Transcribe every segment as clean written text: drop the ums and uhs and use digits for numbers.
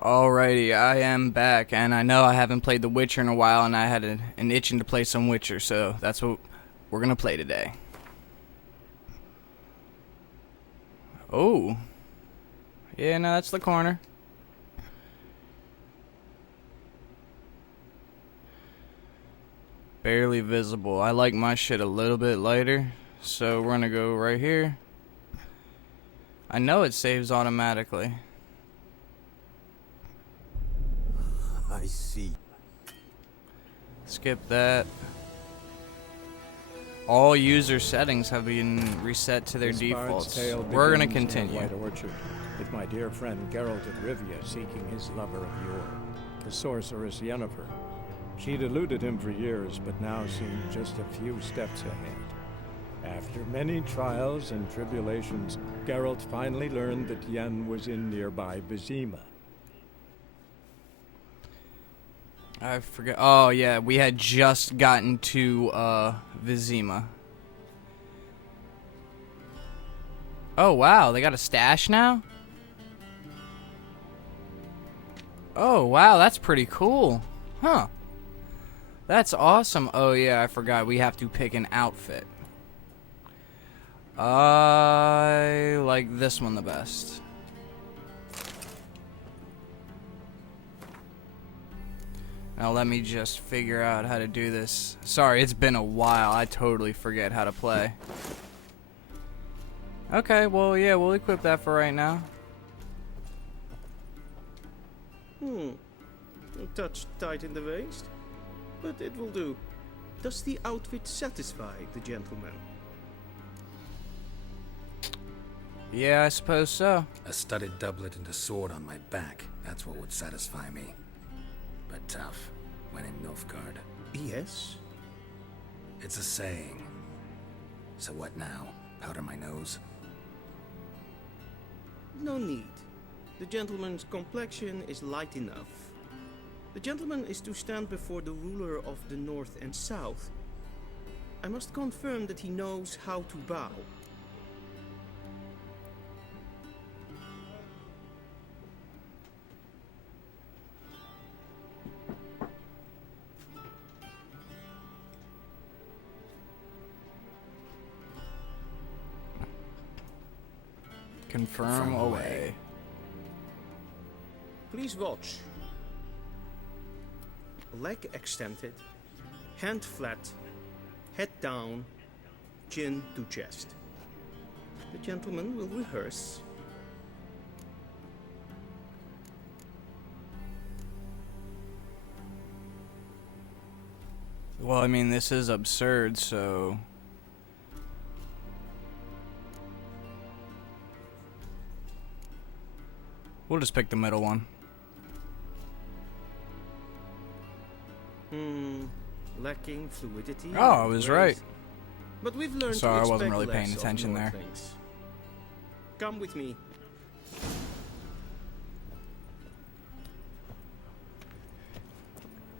Alrighty, I am back, and I know I haven't played The Witcher in a while, and I had an itching to play some Witcher, so that's what we're gonna play today. Oh. Yeah, no, that's the corner. Barely visible. I like my shit a little bit lighter, so we're gonna go right here. I know it saves automatically. I see. Skip that. All user settings have been reset to their This bard's defaults. tale We're gonna begins in a continue. White Orchard, with my dear friend Geralt of Rivia seeking his lover of yore, the sorceress Yennefer. She'd eluded him for years, but now seemed just a few steps ahead. After many trials and tribulations, Geralt finally learned that Yen was in nearby Vizima. I forget. Oh yeah, we had just gotten to Vizima. Oh wow, they got a stash now? Oh wow, that's pretty cool. Huh. That's awesome. Oh yeah, I forgot. We have to pick an outfit. I like this one the best. Now let me just figure out how to do this. Sorry, it's been a while. I totally forget how to play. Okay, well, yeah, we'll equip that for right now. A touch tight in the waist, but it will do. Does the outfit satisfy the gentleman? Yeah, I suppose so. A studded doublet and a sword on my back. That's what would satisfy me. But tough, when in Nilfgaard. Yes. It's a saying. So what now? Powder my nose? No need. The gentleman's complexion is light enough. The gentleman is to stand before the ruler of the North and South. I must confirm that he knows how to bow. Confirm away. Please watch. Leg extended, hand flat, head down, chin to chest. The gentleman will rehearse. Well, I mean, this is absurd, so... We'll just pick the middle one. Lacking fluidity. Oh, I was right. But we've learned Sorry, I to wasn't expect really paying less of attention there. Nordlings. Come with me.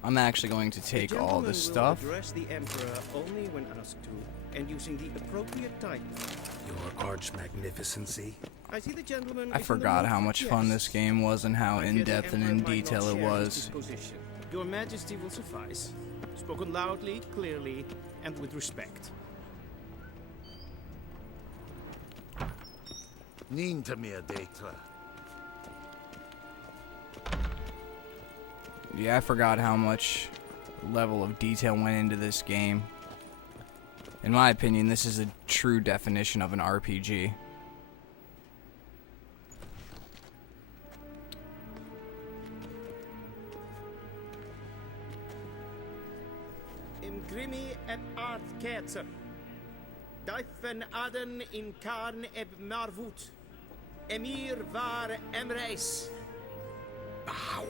I'm actually going to take all this stuff. The gentleman will address the Emperor only when asked to, and using the appropriate title. Your arch-magnificency? I see the gentleman. I forgot how much fun this game was and how in-depth and in detail it was. Your Majesty will suffice. Spoken loudly, clearly, and with respect. Niet meer data. Yeah, I forgot how much level of detail went into this game. In my opinion, this is a true definition of an RPG. Im grimi et art ketzer. Dijfen aden in karn eb marvoet. Emir var emreis. Ow!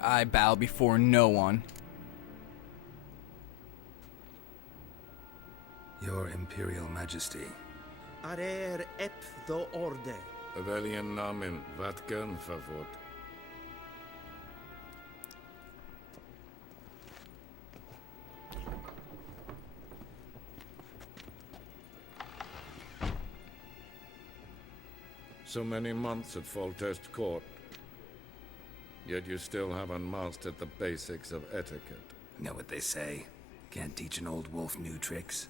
I bow before no one. Your Imperial Majesty. Arer ep the orde. Weljen namen, wat kan favor? So many months at Foltest Court. Yet you still haven't mastered the basics of etiquette. Know what they say? Can't teach an old wolf new tricks.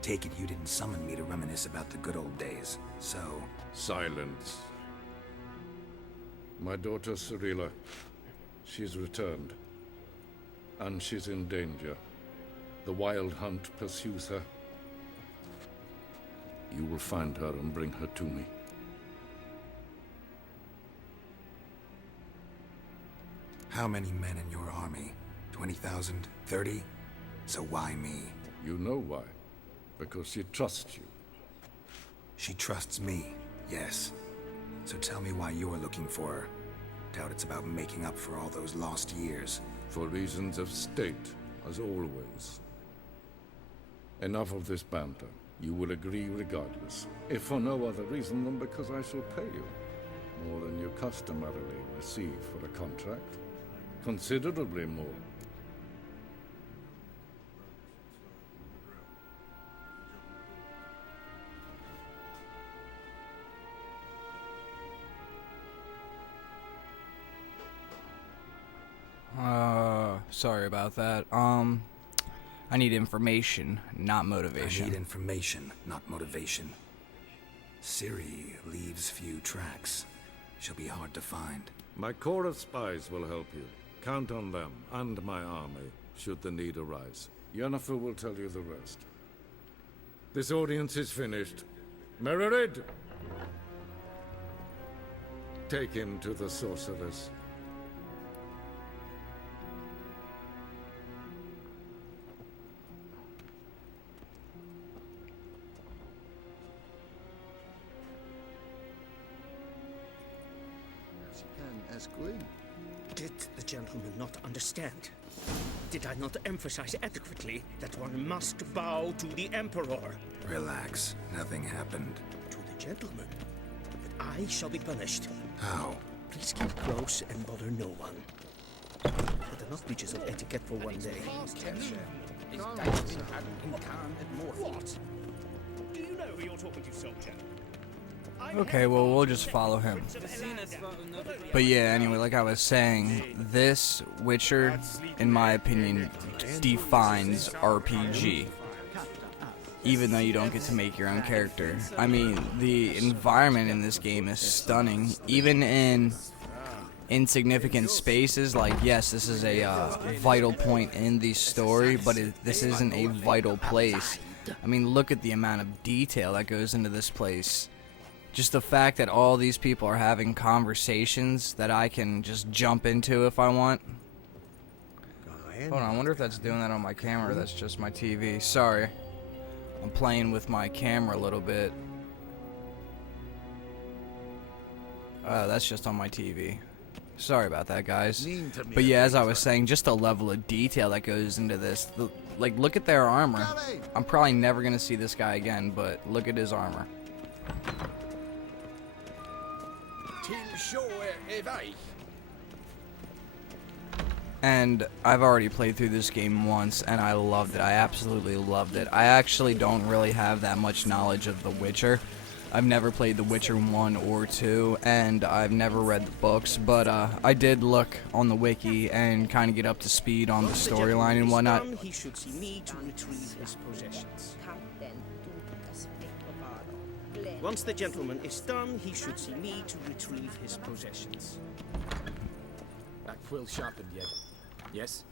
Take it you didn't summon me to reminisce about the good old days, so... Silence. My daughter Cirilla, she's returned. And she's in danger. The Wild Hunt pursues her. You will find her and bring her to me. How many men in your army? 20,000? 30? So why me? You know why. Because she trusts you. She trusts me, yes. So tell me why you're looking for her. Doubt it's about making up for all those lost years. For reasons of state, as always. Enough of this banter. You will agree regardless. If for no other reason than because I shall pay you. More than you customarily receive for a contract. Considerably more. Sorry about that. I need information, not motivation. I need information, not motivation. Ciri leaves few tracks. She'll be hard to find. My corps of spies will help you. Count on them, and my army, should the need arise. Yennefer will tell you the rest. This audience is finished. Mererid! Take him to the sorceress. Did the gentleman not understand? Did I not emphasize adequately that one must bow to the Emperor? Relax. Nothing happened. To the gentleman. But I shall be punished. How? Please keep close and bother no one. Let there not be just of etiquette for one day. What? Do you know who you're talking to, soldier? Okay, well, we'll just follow him. But yeah, anyway, like I was saying, this Witcher, in my opinion, defines RPG. Even though you don't get to make your own character. I mean, the environment in this game is stunning. Even in insignificant spaces, like, yes, this is a vital point in the story, but this isn't a vital place. I mean, look at the amount of detail that goes into this place. Just the fact that all these people are having conversations that I can just jump into if I want. Hold on, I wonder if that's doing that on my camera or that's just my TV. Sorry. I'm playing with my camera a little bit. That's just on my TV. Sorry about that, guys. But yeah, as I was saying, just the level of detail that goes into this. Like, look at their armor. I'm probably never going to see this guy again, but look at his armor. And I've already played through this game once, and I loved it. I absolutely loved it. I actually don't really have that much knowledge of The Witcher. I've never played The Witcher 1 or 2, and I've never read the books, but I did look on the wiki and kind of get up to speed on the storyline and whatnot. He should see me to retrieve his possessions. Once the gentleman is done, he should see me to retrieve his possessions. That quill sharpened yet? Yes?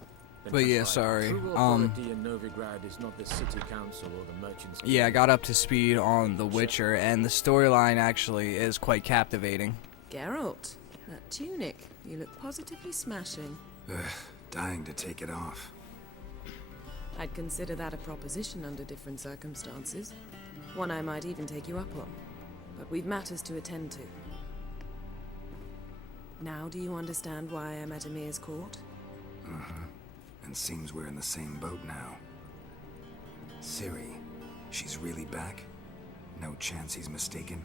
Then But yeah, right. sorry. True authority in Novigrad is not the city council or the merchants. Yeah, I got up to speed on The Witcher, and the storyline actually is quite captivating. Geralt, that tunic, you look positively smashing. Ugh, dying to take it off. I'd consider that a proposition under different circumstances. One I might even take you up on. But we've matters to attend to. Now do you understand why I'm at Emir's court? Uh-huh. And seems we're in the same boat now. Ciri, she's really back? No chance he's mistaken?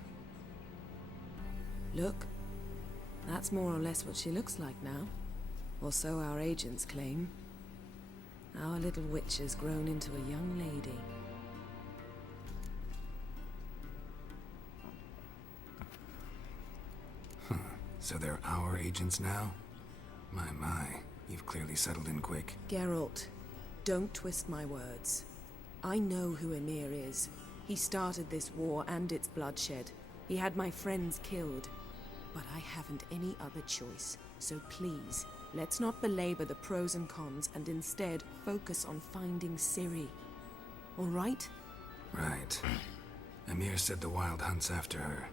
Look, that's more or less what she looks like now. Or so our agents claim. Our little witch has grown into a young lady. So they're our agents now? My, you've clearly settled in quick. Geralt, don't twist my words. I know who Emir is. He started this war and its bloodshed. He had my friends killed. But I haven't any other choice. So please, let's not belabor the pros and cons and instead focus on finding Ciri. All right? Right. Emir said the Wild Hunt's after her.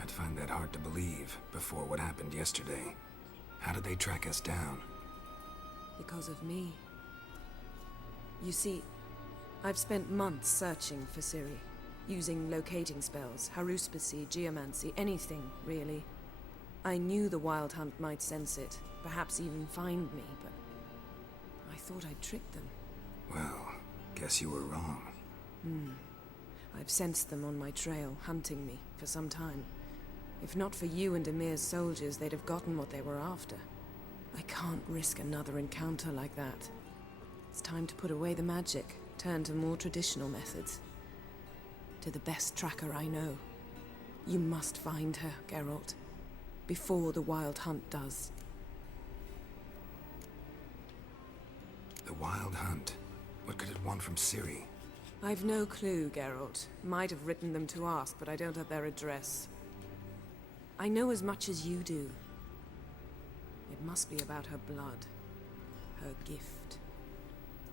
I'd find that hard to believe before what happened yesterday. How did they track us down? Because of me. You see, I've spent months searching for Ciri, using locating spells, haruspicy, geomancy, anything, really. I knew the Wild Hunt might sense it, perhaps even find me, but I thought I'd tricked them. Well, guess you were wrong. I've sensed them on my trail, hunting me, for some time. If not for you and Emir's soldiers, they'd have gotten what they were after. I can't risk another encounter like that. It's time to put away the magic, turn to more traditional methods. To the best tracker I know. You must find her, Geralt. Before the Wild Hunt does. The Wild Hunt? What could it want from Ciri? I've no clue, Geralt. Might have written them to ask, but I don't have their address. I know as much as you do. It must be about her blood. Her gift.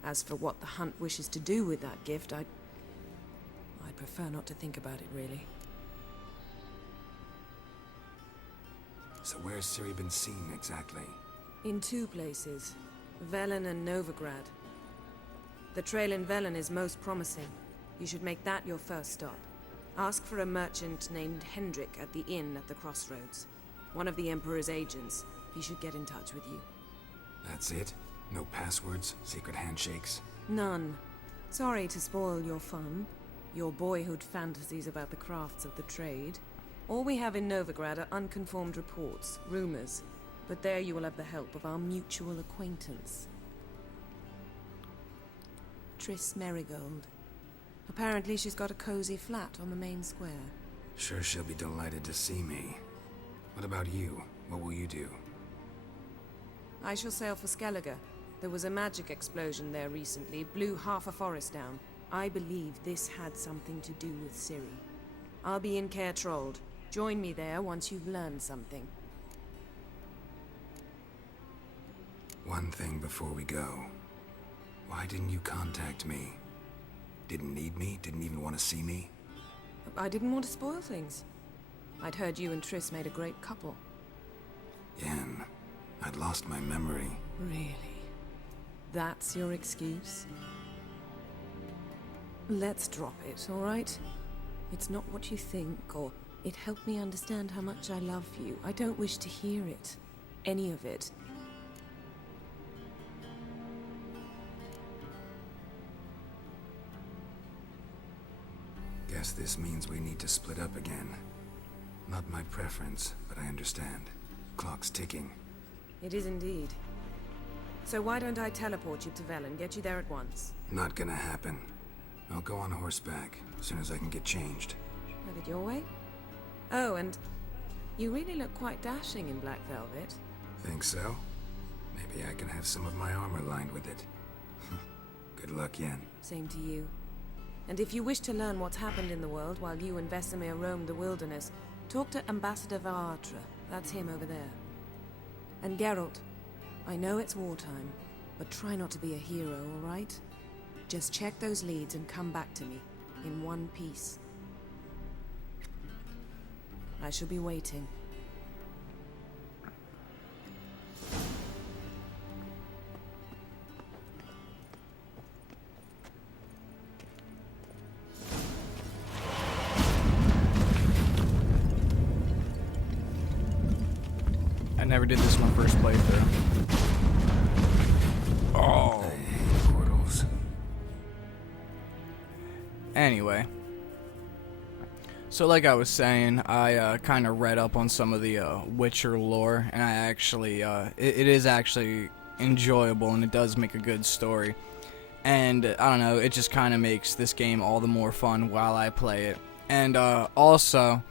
As for what the Hunt wishes to do with that gift, I'd prefer not to think about it, really. So where's Ciri been seen, exactly? In two places. Velen and Novigrad. The trail in Velen is most promising. You should make that your first stop. Ask for a merchant named Hendrik at the inn at the crossroads. One of the Emperor's agents. He should get in touch with you. That's it? No passwords? Secret handshakes? None. Sorry to spoil your fun. Your boyhood fantasies about the crafts of the trade. All we have in Novigrad are unconfirmed reports, rumors. But there you will have the help of our mutual acquaintance. Triss Merigold. Apparently she's got a cozy flat on the main square. Sure she'll be delighted to see me. What about you? What will you do? I shall sail for Skellige. There was a magic explosion there recently, blew half a forest down. I believe this had something to do with Ciri. I'll be in Caer Trolde. Join me there once you've learned something. One thing before we go. Why didn't you contact me? Didn't need me? Didn't even want to see me? I didn't want to spoil things. I'd heard you and Triss made a great couple. Yen, I'd lost my memory. Really? That's your excuse? Let's drop it, all right? It's not what you think, or it helped me understand how much I love you. I don't wish to hear it. Any of it. Guess this means we need to split up again. Not my preference, but I understand. Clock's ticking. It is indeed. So why don't I teleport you to Velen, get you there at once? Not gonna happen. I'll go on horseback, as soon as I can get changed. Have it your way? Oh, and you really look quite dashing in black velvet. Think so? Maybe I can have some of my armor lined with it. Good luck, Yen. Same to you. And if you wish to learn what's happened in the world while you and Vesemir roamed the wilderness, talk to Ambassador Varatra. That's him over there. And Geralt, I know it's wartime, but try not to be a hero, all right? Just check those leads and come back to me, in one piece. I shall be waiting. I never did this my first playthrough. Oh. I hate portals. Anyway. So like I was saying, I kind of read up on some of the Witcher lore, and I actually, it is actually enjoyable, and it does make a good story. And I don't know, it just kind of makes this game all the more fun while I play it. And also,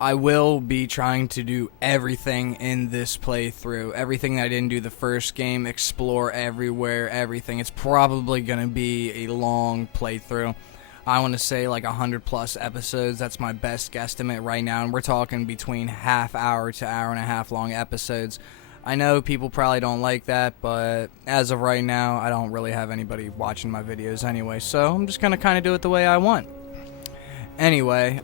I will be trying to do everything in this playthrough. Everything that I didn't do the first game, explore everywhere, everything. It's probably going to be a long playthrough. I want to say like 100 plus episodes. That's my best guesstimate right now. And we're talking between half hour to hour and a half long episodes. I know people probably don't like that, but as of right now, I don't really have anybody watching my videos anyway. So I'm just going to kind of do it the way I want. Anyway,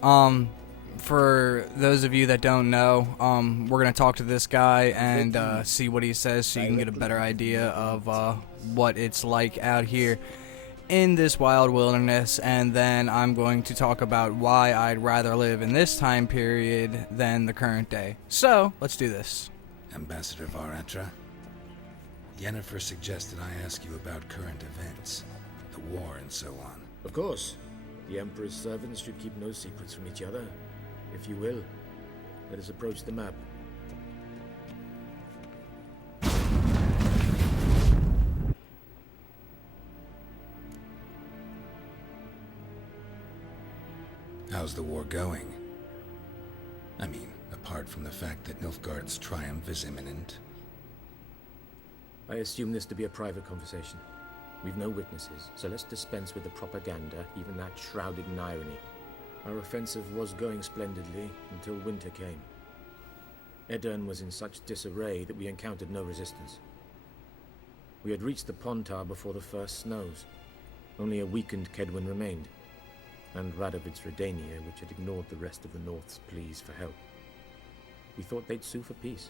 for those of you that don't know, we're going to talk to this guy and see what he says so you can get a better idea of what it's like out here in this wild wilderness. And then I'm going to talk about why I'd rather live in this time period than the current day. So, let's do this. Ambassador Varatra, Yennefer suggested I ask you about current events, the war and so on. Of course. The Emperor's servants should keep no secrets from each other. If you will, let us approach the map. How's the war going? I mean, apart from the fact that Nilfgaard's triumph is imminent. I assume this to be a private conversation. We've no witnesses, so let's dispense with the propaganda, even that shrouded in irony. Our offensive was going splendidly until winter came. Edirne was in such disarray that we encountered no resistance. We had reached the Pontar before the first snows. Only a weakened Kedwin remained, and Radovid's Redania, which had ignored the rest of the North's pleas for help. We thought they'd sue for peace,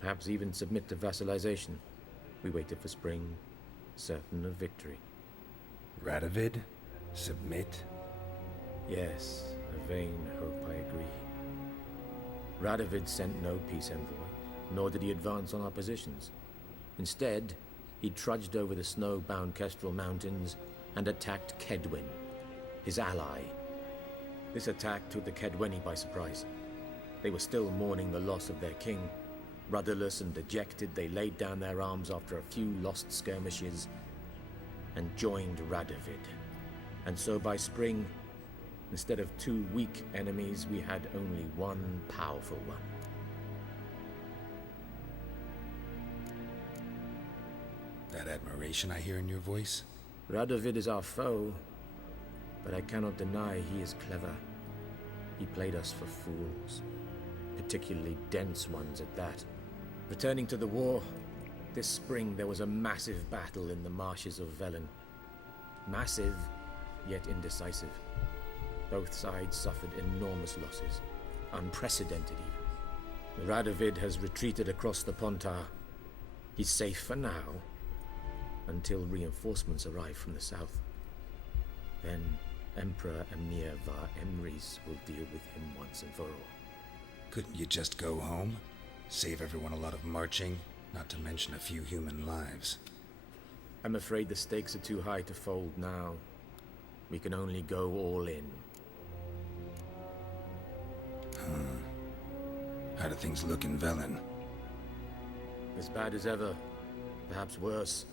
perhaps even submit to vassalization. We waited for spring, certain of victory. Radovid? Submit? Yes, a vain hope, I agree. Radovid sent no peace envoy, nor did he advance on our positions. Instead, he trudged over the snow-bound Kestrel Mountains and attacked Kedwin, his ally. This attack took the Kedweni by surprise. They were still mourning the loss of their king. Rudderless and dejected, they laid down their arms after a few lost skirmishes and joined Radovid. And so by spring, instead of two weak enemies, we had only one powerful one. That admiration I hear in your voice? Radovid is our foe, but I cannot deny he is clever. He played us for fools, particularly dense ones at that. Returning to the war, this spring there was a massive battle in the marshes of Velen. Massive, yet indecisive. Both sides suffered enormous losses, unprecedented even. Radovid has retreated across the Pontar. He's safe for now, until reinforcements arrive from the south. Then Emperor Emir Var Emrys will deal with him once and for all. Couldn't you just go home? Save everyone a lot of marching, not to mention a few human lives. I'm afraid the stakes are too high to fold now. We can only go all in. How do things look in Velen? As bad as ever, perhaps worse.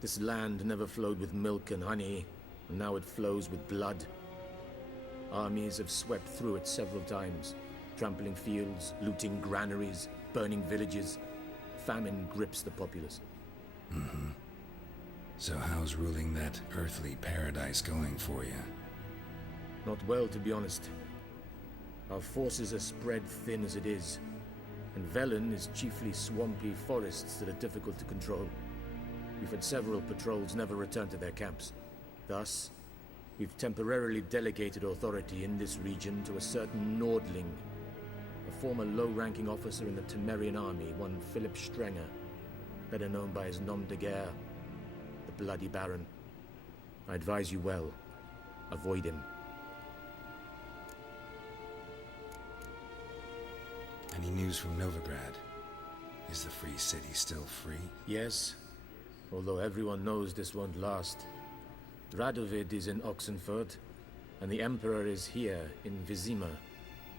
This land never flowed with milk and honey, and now it flows with blood. Armies have swept through it several times, trampling fields, looting granaries, burning villages. Famine grips the populace. So how's ruling that earthly paradise going for you? Not well, to be honest. Our forces are spread thin as it is, and Velen is chiefly swampy forests that are difficult to control. We've had several patrols never return to their camps. Thus, we've temporarily delegated authority in this region to a certain Nordling, a former low-ranking officer in the Temerian army, one Philip Strenger, better known by his nom de guerre, the Bloody Baron. I advise you well. Avoid him. Any news from Novigrad? Is the Free City still free? Yes, although everyone knows this won't last. Radovid is in Oxenfurt, and the Emperor is here in Vizima,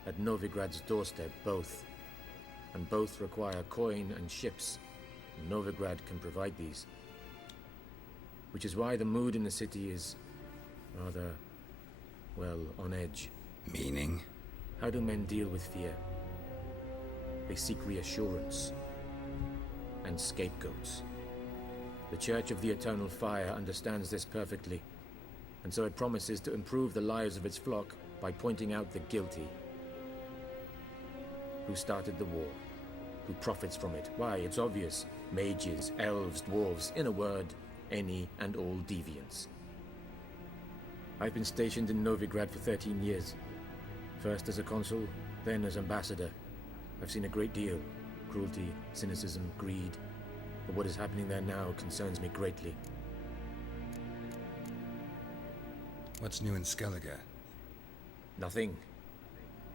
at Novigrad's doorstep, both. And both require coin and ships, and Novigrad can provide these. which is why the mood in the city is rather, well, on edge. Meaning? How do men deal with fear? They seek reassurance and scapegoats. The Church of the Eternal Fire understands this perfectly, and so it promises to improve the lives of its flock by pointing out the guilty. Who started the war? Who profits from it? Why, it's obvious. Mages, elves, dwarves, in a word, any and all deviants. I've been stationed in Novigrad for 13 years. First as a consul, then as ambassador. I've seen a great deal. Cruelty, cynicism, greed. But what is happening there now concerns me greatly. What's new in Skellige? Nothing.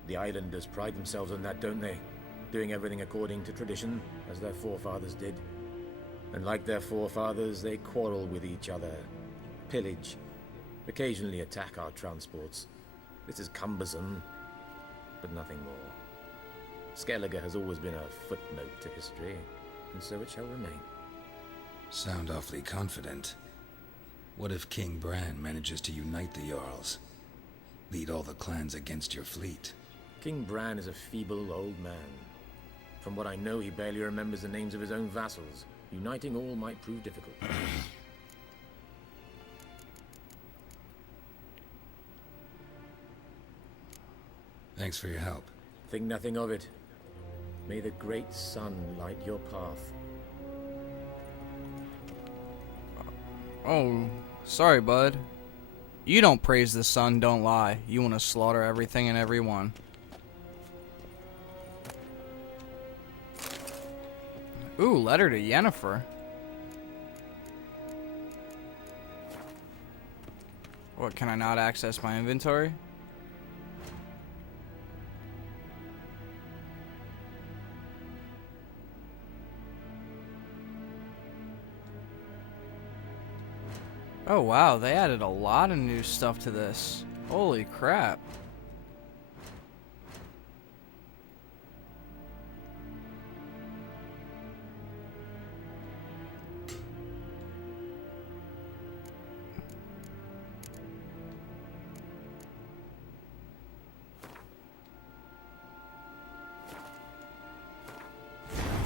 The islanders pride themselves on that, don't they? Doing everything according to tradition, as their forefathers did. And like their forefathers, they quarrel with each other, pillage, occasionally attack our transports. This is cumbersome, but nothing more. Skellige has always been a footnote to history, and so it shall remain. Sound awfully confident. What if King Bran manages to unite the Jarls? Lead all the clans against your fleet? King Bran is a feeble old man. From what I know, he barely remembers the names of his own vassals. Uniting all might prove difficult. Thanks for your help. Think nothing of it. May the great sun light your path. Oh, sorry, bud. You don't praise the sun, don't lie. You want to slaughter everything and everyone. Ooh, letter to Yennefer. What, can I not access my inventory? Oh wow, they added a lot of new stuff to this. Holy crap.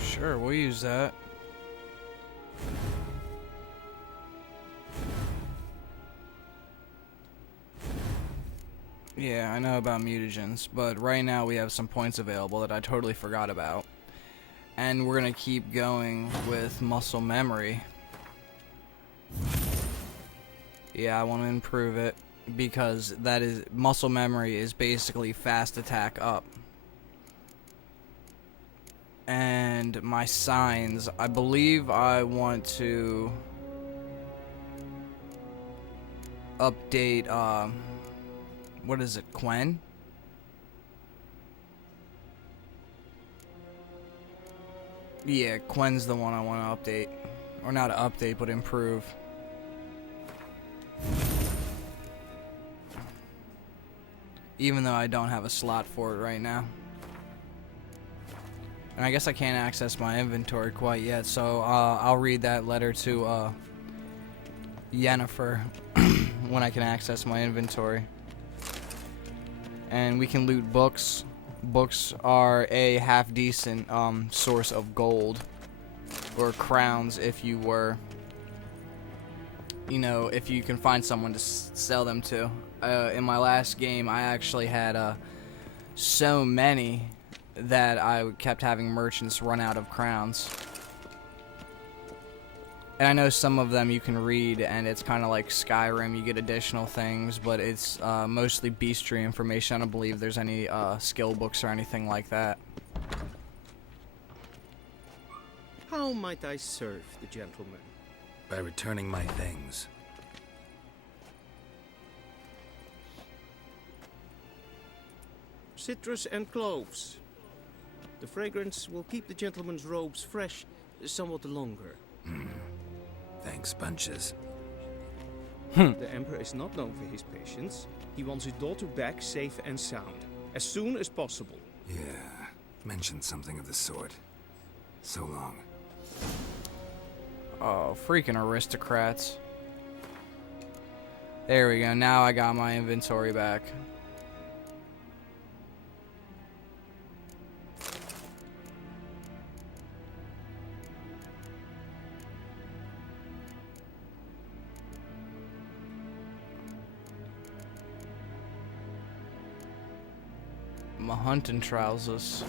Sure, we'll use that. Yeah, I know about mutagens, but right now we have some points available that I totally forgot about. And we're gonna keep going with muscle memory. Yeah, I want to improve it because that is muscle memory is basically fast attack up. And my signs, I believe I want to update what is it, Quen? Yeah, Quen's the one I want to update. Or not update, but improve. Even though I don't have a slot for it right now. And I guess I can't access my inventory quite yet, so I'll read that letter to Yennefer when I can access my inventory. And we can loot books. Books are a half-decent source of gold. Or crowns if you were... You know, if you can find someone to sell them to. In my last game, I actually had so many that I kept having merchants run out of crowns. And I know some of them you can read, and it's kind of like Skyrim, you get additional things, but it's mostly bestiary information. I don't believe there's any skill books or anything like that. How might I serve the gentleman? By returning my things. Citrus and cloves. The fragrance will keep the gentleman's robes fresh somewhat longer. Thanks, bunches. The Emperor is not known for his patience. He wants his daughter back safe and sound, as soon as possible. Yeah, mentioned something of the sort. So long. Oh, freaking aristocrats. There we go. Now I got my inventory back. My hunting trousers.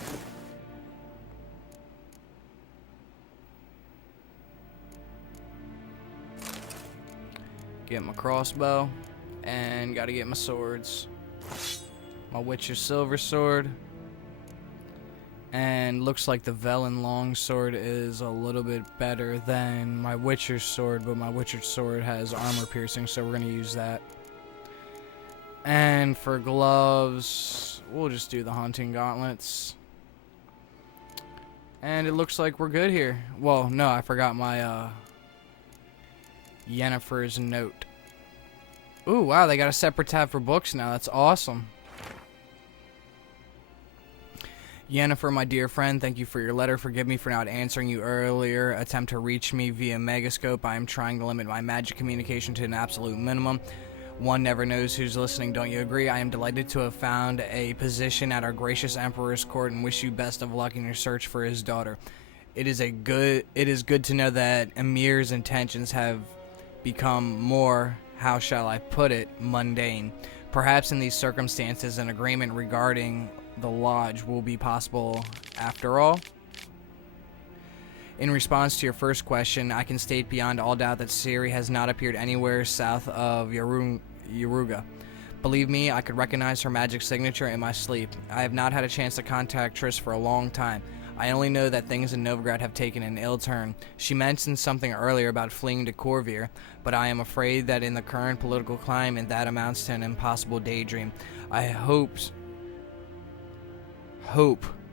Get my crossbow, and gotta get my swords. My Witcher silver sword, and looks like the Velen longsword is a little bit better than my Witcher sword, but my Witcher sword has armor piercing, so we're gonna use that. And for gloves, we'll just do the hunting gauntlets. And it looks like we're good here. Well, no, I forgot my Yennefer's note. Ooh, wow, they got a separate tab for books now. That's awesome. Yennefer, my dear friend, thank you for your letter. Forgive me for not answering you earlier. Attempt to reach me via Megascope. I am trying to limit my magic communication to an absolute minimum. One never knows who's listening, don't you agree? I am delighted to have found a position at our gracious Emperor's court and wish you best of luck in your search for his daughter. It is good to know that Emir's intentions have become more, how shall I put it, mundane. Perhaps in these circumstances an agreement regarding the lodge will be possible after all. In response to your first question, I can state beyond all doubt that Ciri has not appeared anywhere south of Yaruga. Believe me, I could recognize her magic signature in my sleep. I have not had a chance to contact Triss for a long time. I only know that things in Novigrad have taken an ill turn. She mentioned something earlier about fleeing to Corvir, but I am afraid that in the current political climate that amounts to an impossible daydream. I hope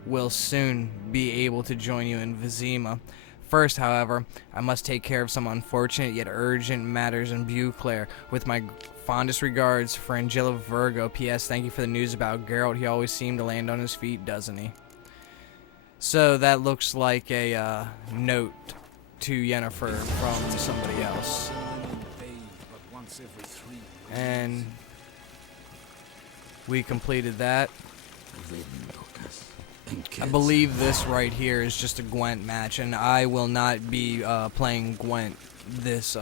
will soon be able to join you in Vizima. First, however, I must take care of some unfortunate yet urgent matters in Beauclair. With my fondest regards, Frangilla Virgo. P.S. Thank you for the news about Geralt. He always seemed to land on his feet, doesn't he? So that looks like a note to Yennefer from somebody else. And we completed that. I believe this right here is just a Gwent match, and I will not be playing Gwent this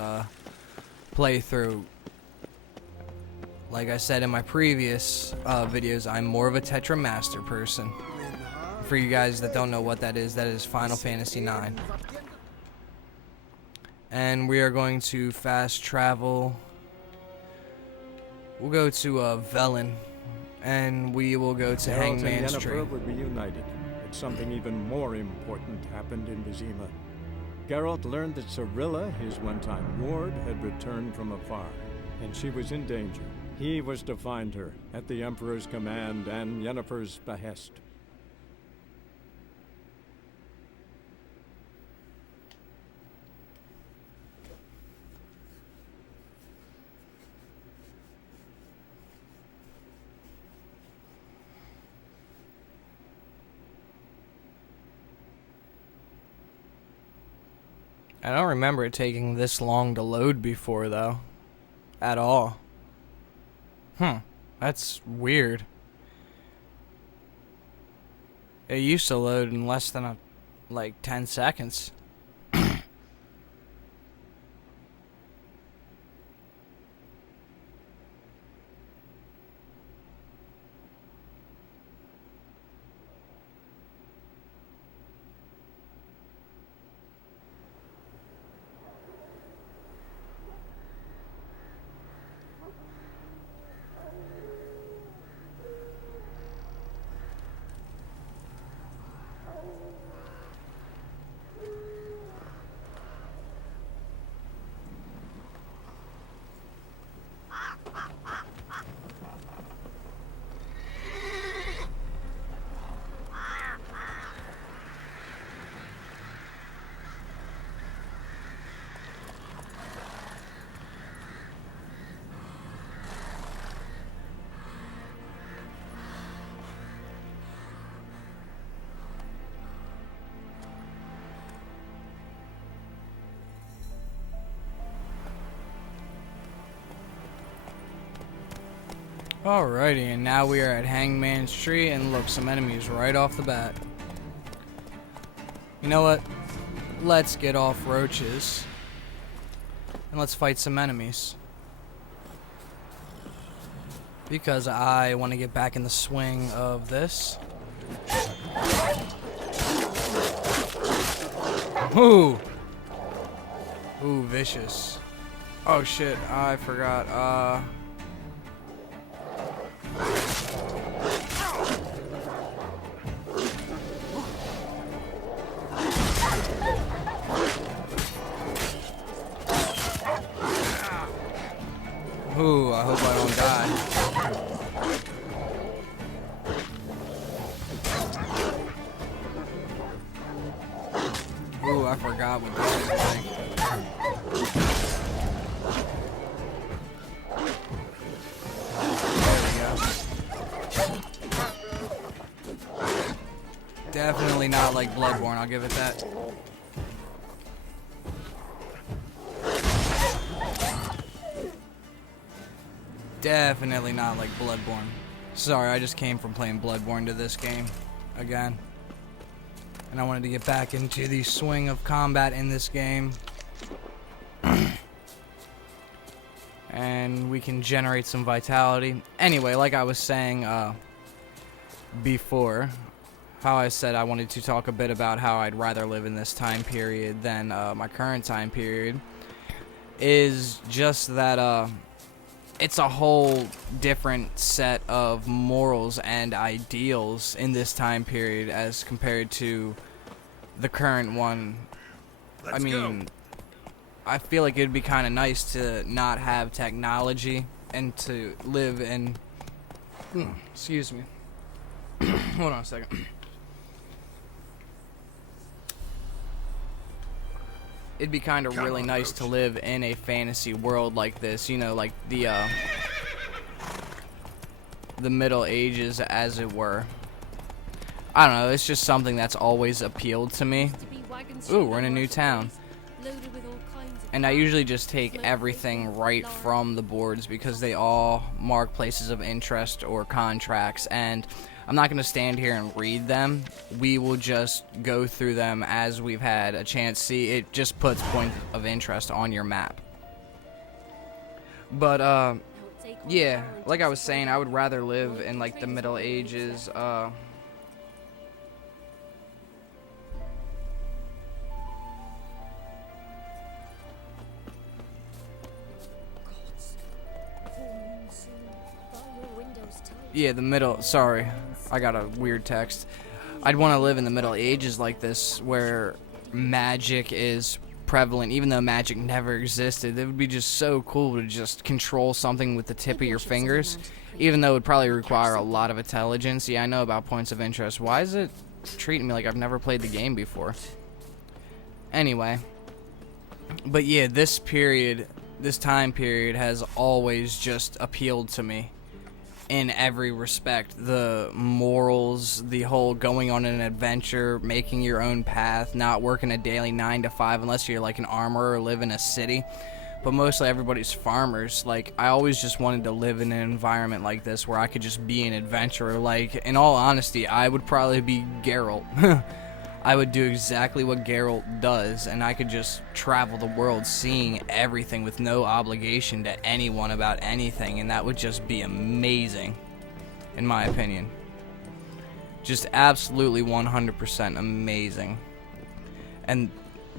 playthrough. Like I said in my previous videos, I'm more of a Tetra Master person. For you guys that don't know what that is Final Fantasy IX. And we are going to fast travel. We'll go to Velen. And we will go to Geralt Hangman's and Tree. Yennefer were reunited, but something even more important happened in Vizima. Geralt learned that Cirilla, his one-time ward, had returned from afar, and she was in danger. He was to find her, at the Emperor's command and Yennefer's behest. I don't remember it taking this long to load before, though. At all. That's weird. It used to load in less than like 10 seconds. Alrighty, and now we are at Hangman's Tree, and look, some enemies right off the bat. You know what? Let's get off roaches, and let's fight some enemies. Because I want to get back in the swing of this. Ooh! Ooh, vicious. Oh shit, I forgot, Ooh, I hope I don't die. Ooh, I forgot what this is like. There we go. Definitely not like Bloodborne, I'll give it that. Definitely not like Bloodborne. Sorry, I just came from playing Bloodborne to this game again. And I wanted to get back into the swing of combat in this game. And we can generate some vitality. Anyway, like I was saying before, how I said I wanted to talk a bit about how I'd rather live in this time period than my current time period, is just that it's a whole different set of morals and ideals in this time period as compared to the current one. I mean, I feel like it'd be kind of nice to not have technology and to live in... excuse me. Hold on a second. It'd be kind of really nice to live in a fantasy world like this, you know, like the Middle Ages, as it were. I don't know, it's just something that's always appealed to me. Ooh, we're in a new town. And I usually just take everything right from the boards because they all mark places of interest or contracts, and I'm not going to stand here and read them. We will just go through them as we've had a chance. See, it just puts points of interest on your map. But, yeah, like I was saying, I would rather live in, like, the Middle Ages, yeah, the middle, sorry, I got a weird text. I'd want to live in the Middle Ages like this, where magic is prevalent, even though magic never existed. It would be just so cool to just control something with the tip of your fingers, even though it would probably require a lot of intelligence. Yeah, I know about points of interest. Why is it treating me like I've never played the game before? Anyway, but yeah, this time period has always just appealed to me. In every respect, the morals, the whole going on an adventure, making your own path, not working a daily 9 to 5 unless you're like an armorer or live in a city. But mostly everybody's farmers. Like, I always just wanted to live in an environment like this where I could just be an adventurer. Like, in all honesty, I would probably be Geralt. I would do exactly what Geralt does, and I could just travel the world seeing everything with no obligation to anyone about anything, and that would just be amazing, in my opinion. Just absolutely 100% amazing. And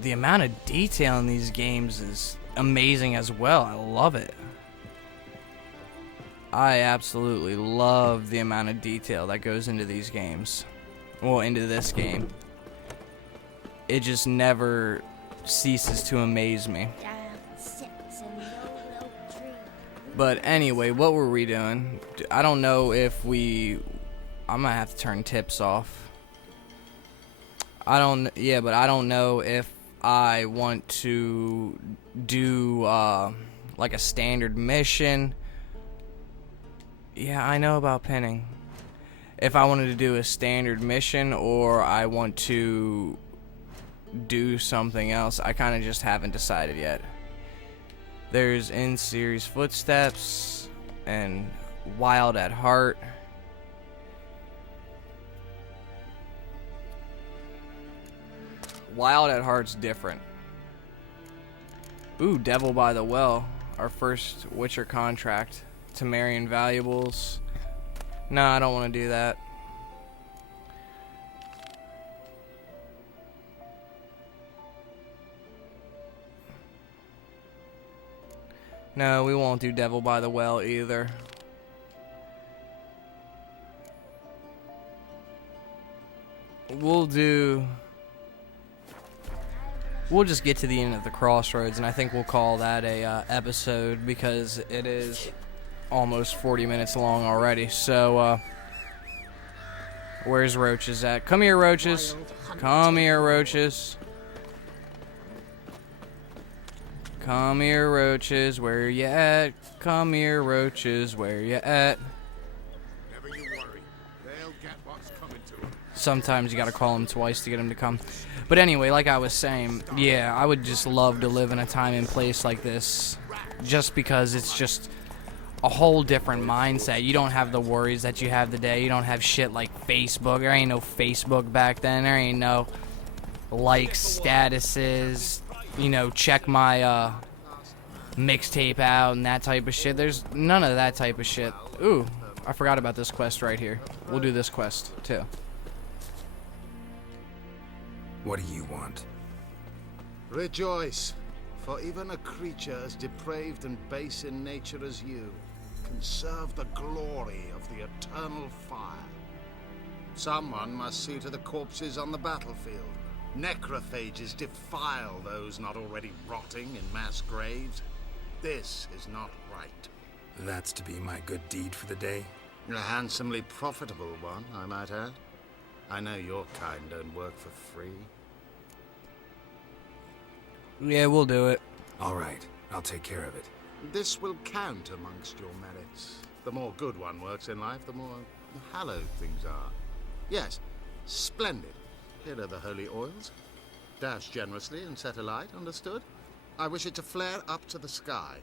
the amount of detail in these games is amazing as well. I love it. I absolutely love the amount of detail that goes into these games. Well, into this game. It just never ceases to amaze me. But anyway, what were we doing? I don't know if I'm gonna have to turn tips off. But I don't know if I want to do like a standard mission. Yeah, I know about pinning. If I wanted to do a standard mission or I want to do something else, I kind of just haven't decided yet. There's in-series footsteps and wild at heart. Wild at heart's different. Ooh, Devil by the Well. Our first Witcher contract. Temerian valuables. No, I don't want to do that. No, we won't do Devil by the Well either. We'll just get to the end of the crossroads, and I think we'll call that a episode, because it is almost 40 minutes long already. So, where's Roaches at? Come here, Roaches. Come here, Roaches. Come here, Roaches. Where you at? Come here, Roaches. Where you at? Never you worry. They'll get what's coming to them. Sometimes you gotta call them twice to get them to come. But anyway, like I was saying, yeah, I would just love to live in a time and place like this, just because it's just a whole different mindset. You don't have the worries that you have today. You don't have shit like Facebook. There ain't no Facebook back then. There ain't no likes, statuses, you know, check my mixtape out and that type of shit. There's none of that type of shit. Ooh, I forgot about this quest right here. We'll do this quest too. What do you want? Rejoice, for even a creature as depraved and base in nature as you can serve the glory of the eternal fire. Someone must see to the corpses on the battlefield. Necrophages defile those not already rotting in mass graves. This is not right. That's to be my good deed for the day? A handsomely profitable one, I might add. I know your kind don't work for free. Yeah, we'll do it. All right, I'll take care of it. This will count amongst your merits. The more good one works in life, the more hallowed things are. Yes, splendid. Here are the holy oils. Dash generously and set alight, understood? I wish it to flare up to the sky,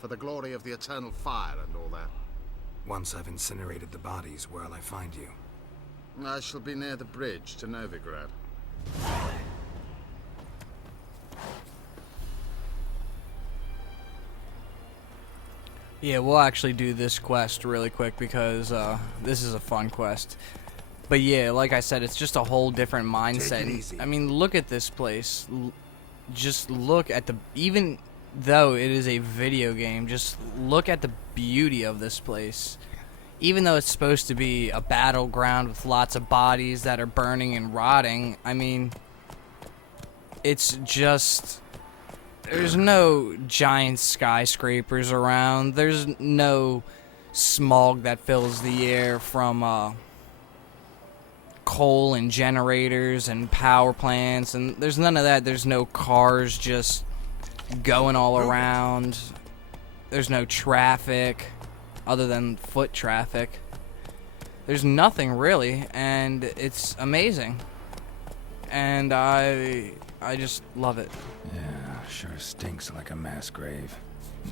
for the glory of the eternal fire and all that. Once I've incinerated the bodies, where'll I find you? I shall be near the bridge to Novigrad. Yeah, we'll actually do this quest really quick, because this is a fun quest. But yeah, like I said, it's just a whole different mindset. Take it easy. I mean, look at this place. Just look at the... Even though it is a video game, just look at the beauty of this place. Even though it's supposed to be a battleground with lots of bodies that are burning and rotting, I mean, it's just... There's no giant skyscrapers around. There's no smog that fills the air from coal and generators and power plants, and there's none of that. There's no cars just going all around. There's no traffic other than foot traffic. There's nothing really, and it's amazing. And I just love it. Yeah, sure stinks like a mass grave.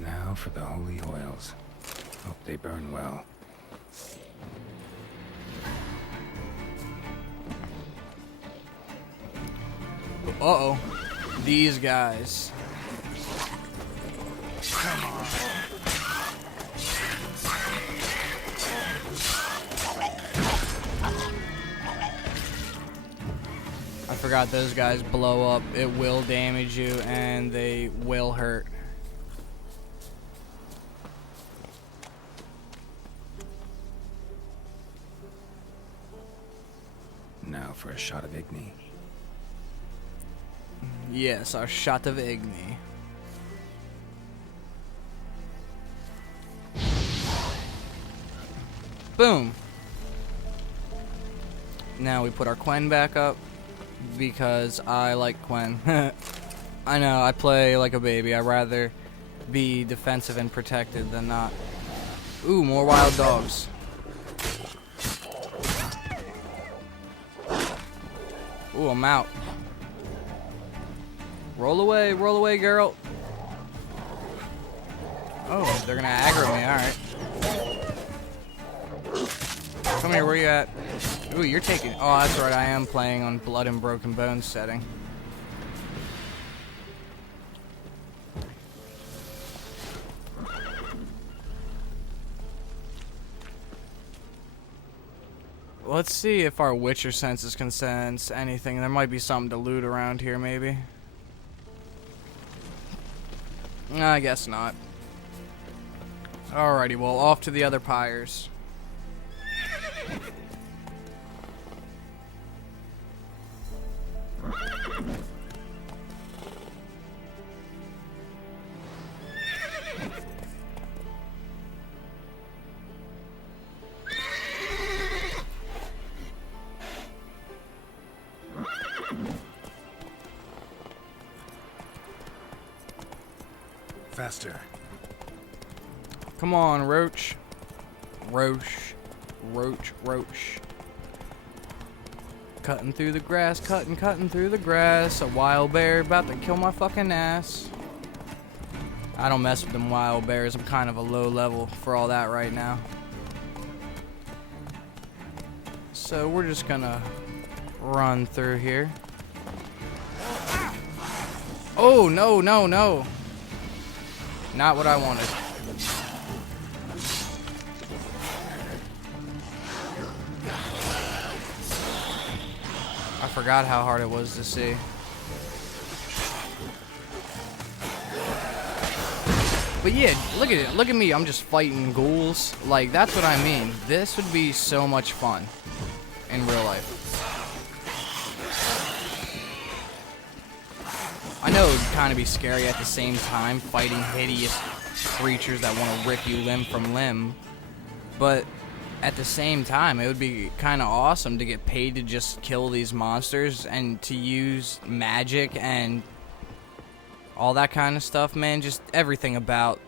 Now for the holy oils. Hope they burn well. Uh-oh. These guys. Come on. I forgot those guys blow up. It will damage you, and they will hurt. Now for a shot of Igni. Yes, our shot of Igni. Boom. Now we put our Quen back up, because I like Quen. I know, I play like a baby. I'd rather be defensive and protected than not. Ooh, more wild dogs. Ooh, I'm out. Roll away, girl. Oh, they're gonna aggro me, alright. Come here, where you at? Ooh, you're taking... Oh, that's right, I am playing on Blood and Broken Bones setting. Let's see if our Witcher senses can sense anything. There might be something to loot around here, maybe. I guess not. Alrighty, well, off to the other pyres. Faster. Come on, Roach. Roach. Roach. Roach. Cutting through the grass, cutting through the grass. A wild bear about to kill my fucking ass. I don't mess with them wild bears. I'm kind of a low level for all that right now. So we're just gonna run through here. Oh, no, no, no. Not what I wanted. I forgot how hard it was to see. But yeah, look at it. Look at me. I'm just fighting ghouls. Like, that's what I mean. This would be so much fun in real life. I know it would kind of be scary at the same time, fighting hideous creatures that want to rip you limb from limb. But at the same time, it would be kind of awesome to get paid to just kill these monsters and to use magic and all that kind of stuff, man. Just everything about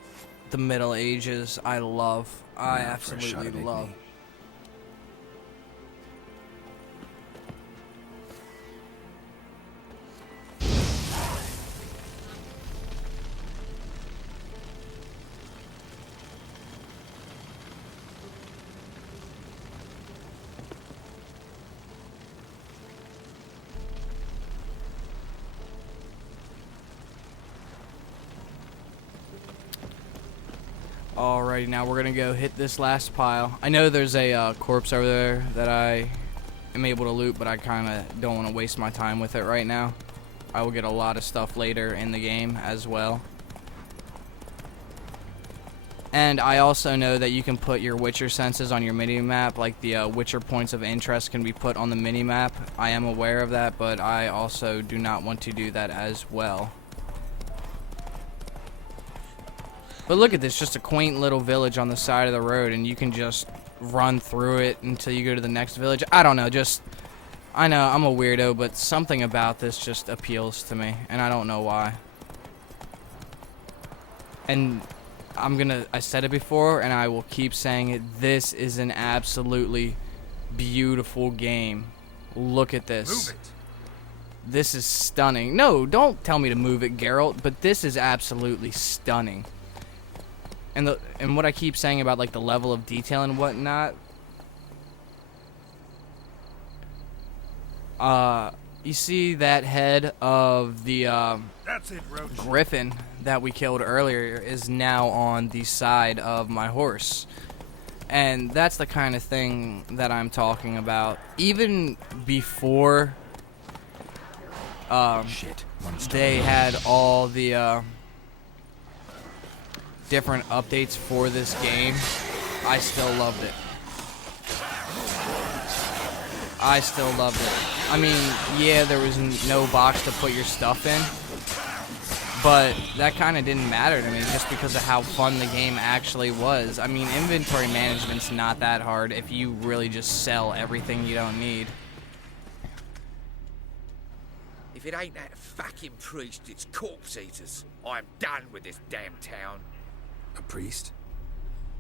the Middle Ages, I love. I absolutely love. Alrighty, now we're gonna go hit this last pile. I know there's a corpse over there that I am able to loot, but I kind of don't want to waste my time with it right now. I will get a lot of stuff later in the game as well. And I also know that you can put your Witcher senses on your mini-map, like the Witcher points of interest can be put on the mini-map. I am aware of that, but I also do not want to do that as well. But look at this, just a quaint little village on the side of the road, and you can just run through it until you go to the next village. I don't know, I know I'm a weirdo, but something about this just appeals to me, and I don't know why. And I said it before, and I will keep saying it, this is an absolutely beautiful game. Look at this. Move it. This is stunning. No, don't tell me to move it, Geralt, but this is absolutely stunning. And what I keep saying about like the level of detail and whatnot. You see that head of the That's it, Roach. griffin that we killed earlier is now on the side of my horse. And that's the kind of thing that I'm talking about. Even before they had all the different updates for this game, I still loved it. I still loved it. I mean, yeah, there was no box to put your stuff in, but that kind of didn't matter to me just because of how fun the game actually was. I mean, inventory management's not that hard if you really just sell everything you don't need. If it ain't that fucking priest, it's corpse eaters. I'm done with this damn town. A priest?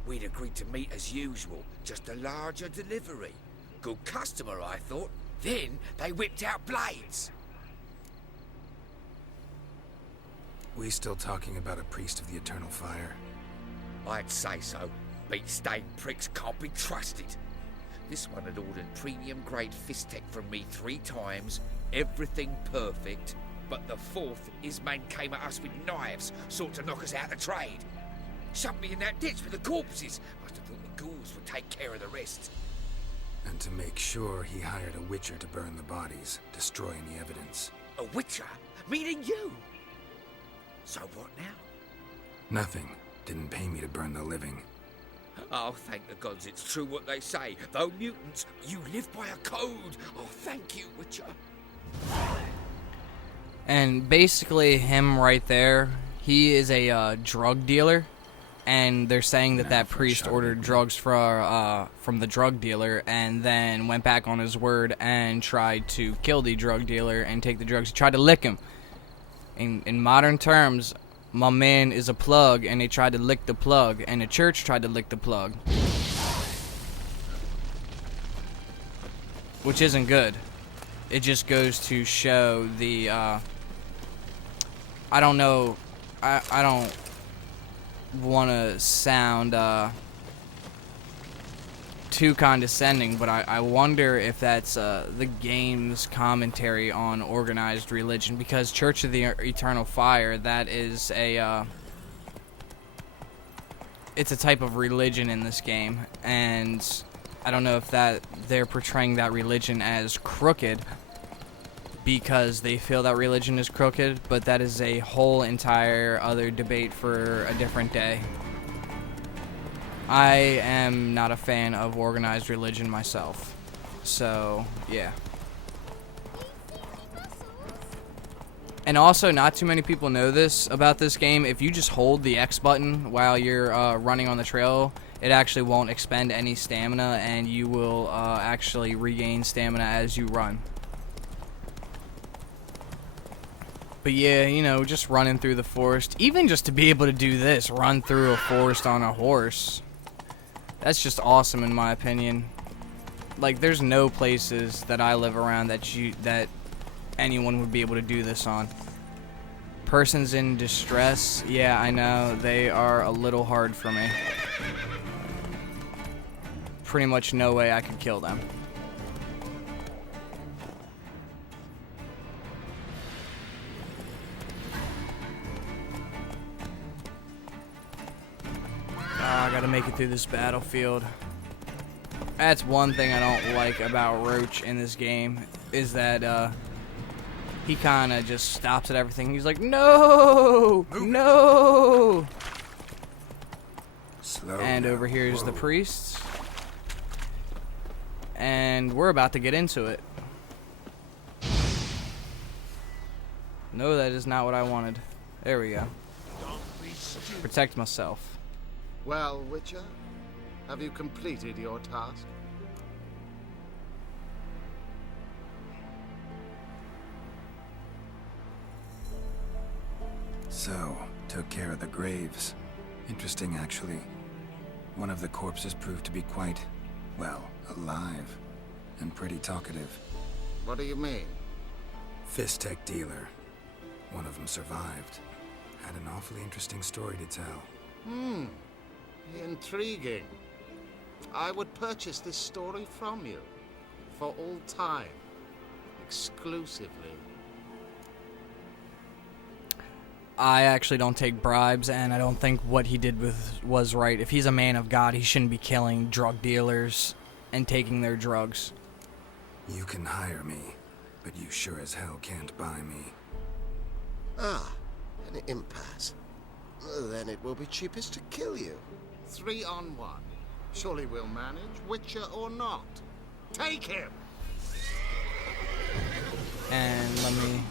We'd agreed to meet as usual, just a larger delivery. Good customer, I thought. Then they whipped out blades. We still talking about a priest of the eternal fire? I'd say so. Beat-stained pricks can't be trusted. This one had ordered premium-grade fist tech from me 3 times, everything perfect, but the 4th, his man came at us with knives, sought to knock us out of trade. Shoved me in that ditch with the corpses. Must have thought the ghouls would take care of the rest. And to make sure, he hired a witcher to burn the bodies, destroy any evidence. A witcher? Meaning you? So what now? Nothing. Didn't pay me to burn the living. Oh, thank the gods it's true what they say. Though mutants, you live by a code. Oh, thank you, Witcher. And basically, him right there, he is a drug dealer, and they're saying that that priest ordered drugs from the drug dealer, and then went back on his word and tried to kill the drug dealer and take the drugs. He tried to lick him. In modern terms, my man is a plug, and they tried to lick the plug, and the church tried to lick the plug, which isn't good. It just goes to show the I don't know, I don't want to sound too condescending, but I wonder if that's the game's commentary on organized religion, because Church of the Eternal Fire, that is a it's a type of religion in this game, and I don't know if that they're portraying that religion as crooked because they feel that religion is crooked, but that is a whole entire other debate for a different day. I am not a fan of organized religion myself, so yeah. And also, not too many people know this about this game. If you just hold the X button while you're running on the trail, it actually won't expend any stamina, and you will actually regain stamina as you run. But yeah, you know, just running through the forest, even just to be able to do this, run through a forest on a horse, that's just awesome in my opinion. Like, there's no places that I live around that anyone would be able to do this on. Persons in distress, yeah, I know, they are a little hard for me. Pretty much no way I could kill them. I gotta make it through this battlefield. That's one thing I don't like about Roach in this game, is that he kinda just stops at everything. He's like, no! No! Slow And now. over here is the priests. And we're about to get into it. No, that is not what I wanted. There we go. Protect myself. Well, Witcher, have you completed your task? So, took care of the graves. Interesting, actually. One of the corpses proved to be quite, well, alive. And pretty talkative. What do you mean? Fist tech dealer. One of them survived. Had an awfully interesting story to tell. Intriguing. I would purchase this story from you. For all time. Exclusively. I actually don't take bribes, and I don't think what he did was right. If he's a man of God, he shouldn't be killing drug dealers and taking their drugs. You can hire me, but you sure as hell can't buy me. Ah, an impasse. Then it will be cheapest to kill you. 3 on 1. Surely we'll manage, Witcher or not. Take him! And let me...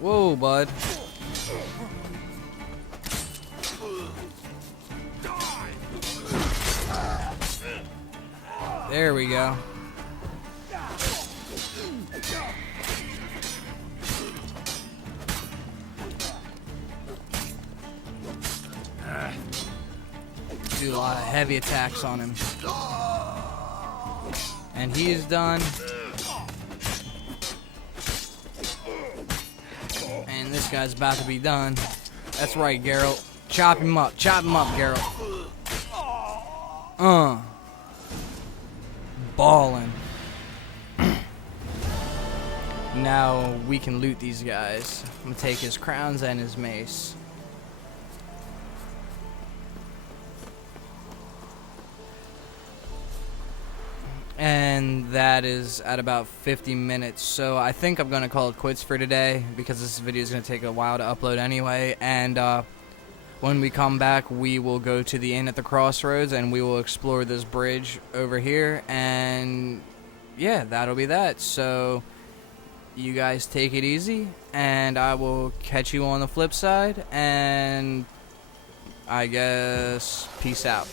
Whoa, bud. There we go. Do a lot of heavy attacks on him. And he is done. this guy's about to be done. That's right, Geralt. Chop him up, Geralt. Ballin'. Now we can loot these guys. I'm gonna take his crowns and his mace. And that is at about 50 minutes. So I think I'm gonna call it quits for today because this video is gonna take a while to upload anyway. And when we come back, we will go to the inn at the crossroads and we will explore this bridge over here. And yeah, that'll be that. So you guys take it easy, and I will catch you on the flip side. And I guess peace out.